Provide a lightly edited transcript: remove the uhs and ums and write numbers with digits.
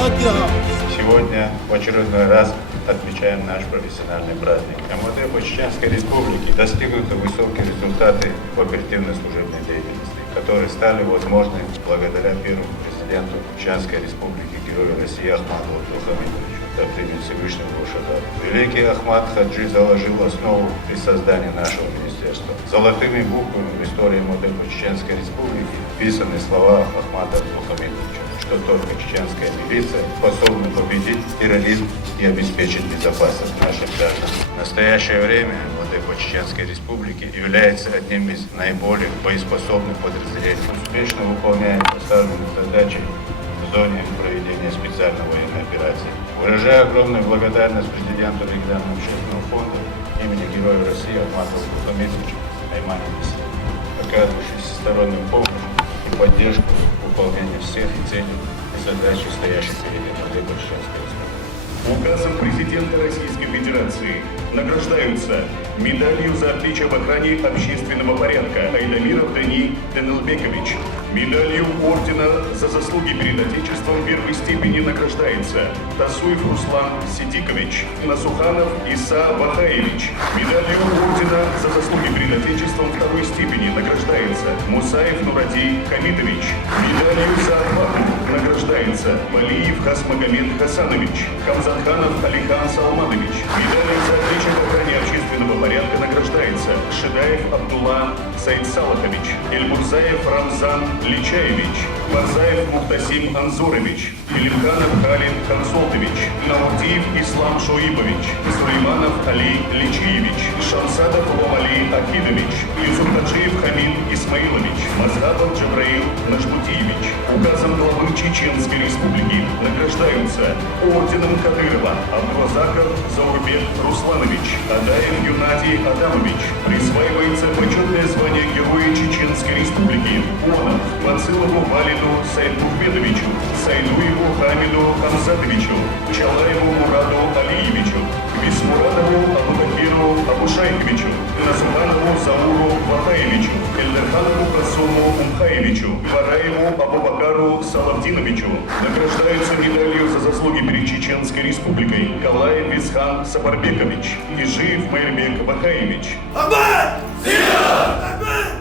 Сегодня в очередной раз отмечаем наш профессиональный праздник. МВД по Чеченской Республике достигнуты высокие результаты в оперативно-служебной деятельности, которые стали возможны благодаря первому президенту Чеченской Республики, герою России Ахмаду Абдулхамидовичу, да примет Всевышний его шагат. Великий Ахмад Хаджи заложил основу при создании нашего министерства. Золотыми буквами в истории МВД по Чеченской Республике вписаны слова Ахмада Абдулхамидовича, что только чеченская милиция способна победить терроризм и обеспечить безопасность наших граждан. В настоящее время МВД по Чеченской Республике является одним из наиболее боеспособных подразделений, успешно выполняет поставленные задачи в зоне проведения специальной военной операции. Выражаю огромную благодарность президенту регионального общественного фонда имени Героя России Ахмаду Абдулхамидовичу Аймановичу, оказывающий всестороннюю помощь и поддержку в выполнении всех целей и задач, стоящих перед МВД по Чеченской Республике. Указом президента Российской Федерации награждаются медалью за отличие в охране общественного порядка Айдамиров Дани Денелбекович, медалью ордена за заслуги перед Отечеством первой степени награждается Тасуев Руслан Сидикович, Насуханов Иса Вахаевич, медалью ордена за заслуги перед Отечеством второй степени награждается Мусаев Нуради Хамидович, медалью за отвагу награждается Валиев Хасмагомед Хасанович, Хамзатханов Алихан Салманович, медалью за отличие в охране общественного порядка награждается Шедаев Абдулла Сайдсалахович, Эльмурзаев Рамзан Личаевич, Марзаев Мухтасим Анзорович, Илимканов Халид Консолтович, Наурдиев Ислам Шоибович, Сулейманов Али Личиевич, Шамсадов Ломали Ахидович, Юсуфтаджиев Хамид Исмаилович, Мазхабов Джабраил Нашбутиевич. Указом главы Чеченской Республики награждаются орденом Кадырова Абдуразаков Заурбек Русланович, Адаев Юнадий Адамович. Присваивается почетное звание Героя Чеченской Республики Онов Вацилову Валиду Сайдмухмедовичу, Сайдуеву Хамиду Хамзатовичу, Чалаеву Мураду Алиевичу, Бисмурадову Абубакиру Абушайковичу, Насуханову Зауру Вахаевичу, Эльдерханову Касуму Умхаевичу, Вараеву Абубакару Салавдиновичу. Награждаются медалью за заслуги перед Чеченской Республикой Калаев Исхан Сапарбекович, Ижиев Майрбек Вахаевич. Ахмад! Ахмад!